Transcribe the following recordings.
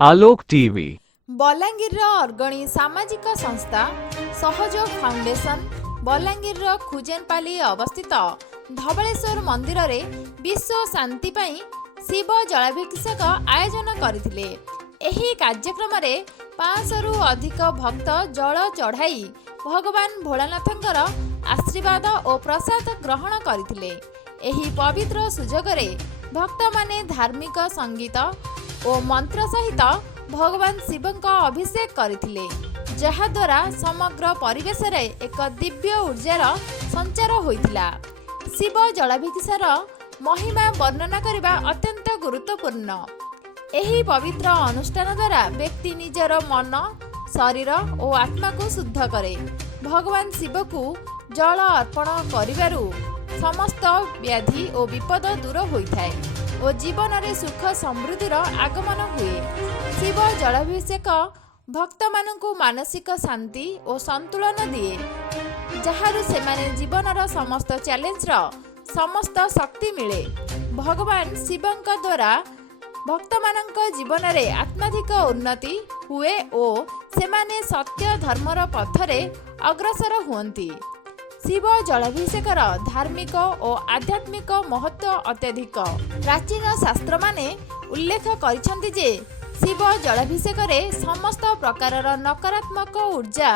आलोक TV Balangir अर्गणी सामाजिक संस्था सहयोग फाउंडेशन बलांगीर खुजेनपाली अवस्थित धवलेश्वर मंदिर रे विश्व शांति पाई शिव जलाभिषेक आयोजन करथिले। एही कार्यक्रम रे 500 रु अधिक भक्त जल चढ़ाई भगवान भोलानाथंकर आशीर्वाद और प्रसाद ग्रहण करथिले। एही पवित्र सुजोग रे भक्त माने धार्मिक संगीत और मंत्र सहित भगवान शिवंक अभिषेक करथिले, जहा द्वारा समग्र परिवेश रे एक दिव्य ऊर्जार संचार होइतिला। शिव जलाभिषेकर महिमा वर्णना करबा अत्यंत गुरुत्वपूर्ण। एही पवित्र अनुष्ठान द्वारा व्यक्ति निजर मन शरीर और आत्मा को शुद्ध करे। भगवान शिव को जल अर्पण करिबारु समस्त व्याधि और विपद दूर होइथाय और जीवन रे सुख समृद्धिर आगमन हुए। शिव जलाभिषेक भक्त मानकु मानसिक शांति और संतुलन दिए, जहारु सेमाने जीवनर समस्त चैलेंजर समस्त शक्ति मिले। भगवान शिवंक द्वारा भक्त मानक जीवन रे आत्माधिक उन्नति हुए और सेमाने सत्य धर्मर पथरे अग्रसर हुअन्ति। शिव जलाभिषेकर धार्मिक और आध्यात्मिक महत्व अत्यधिक। प्राचीन शास्त्र माने उल्लेख करिसंति जे शिव जलाभिषेक रे समस्त प्रकारर नकारात्मक ऊर्जा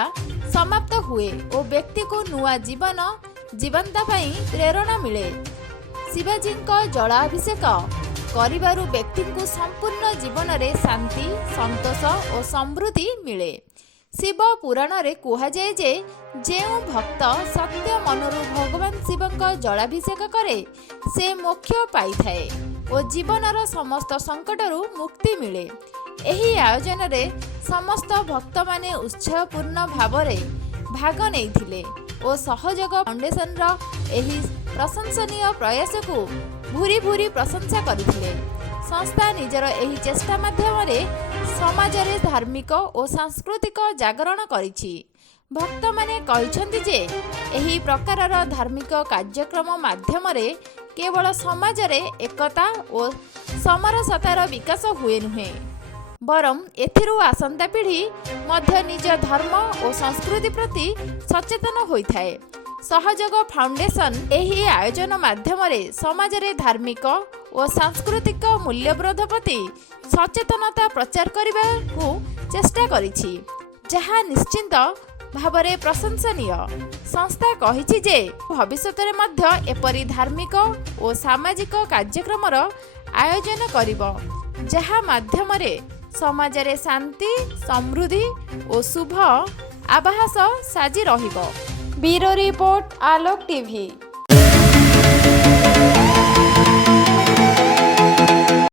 समाप्त हुए और व्यक्ति को नुआ जीवन जीवंता पाई प्रेरणा मिले। शिवजींक जलाभिषेक करिबारु व्यक्ति को संपूर्ण जीवन रे शांति संतोष और समृद्धि मिले। शिव पुराण रे कुहा जाए जे जेउ भक्त सत्य मनरु भगवान शिवंक जलाभिषेक करे से मोक्ष पाई थाए और जीवनर समस्त संकटरु मुक्ति मिले। एही आयोजन रे समस्त भक्त माने उत्साहपूर्ण भाव रे भाग नेइथिले और सहयोग फाउंडेशन रा एही प्रशंसनीय प्रयास को भूरी भूरी प्रशंसा करथिले। संस्था निजर एही चेष्टा माध्यम रे समाज रे धार्मिक और सांस्कृतिक जागरण करिछि। भक्त माने कहिसंति जे एही प्रकारर धार्मिक कार्यक्रम माध्यम रे केवल समाज रे एकता और समरसतार विकास हुए नुहे, बरम एथिरु आसंता पीढ़ी मध्य निज धर्म और संस्कृति प्रति सचेतन होइथाए। सहयोग फाउंडेशन एही आयोजन माध्यम रे समाज रे धार्मिक और सांस्कृतिक मूल्यबोध प्रति सचेतनता प्रचार करबा को चेष्टा करिछि, जहा निश्चिंत भावरे प्रशंसनीय। संस्था कहिछि जे भविष्यत रे मध्य एपरि धार्मिक और सामाजिक कार्यक्रमर आयोजन करिब, जहा माध्यम रे समाज रे शांति समृद्धि और शुभ आभास साजी रहिब। ब्यूरो रिपोर्ट आलोक टीवी।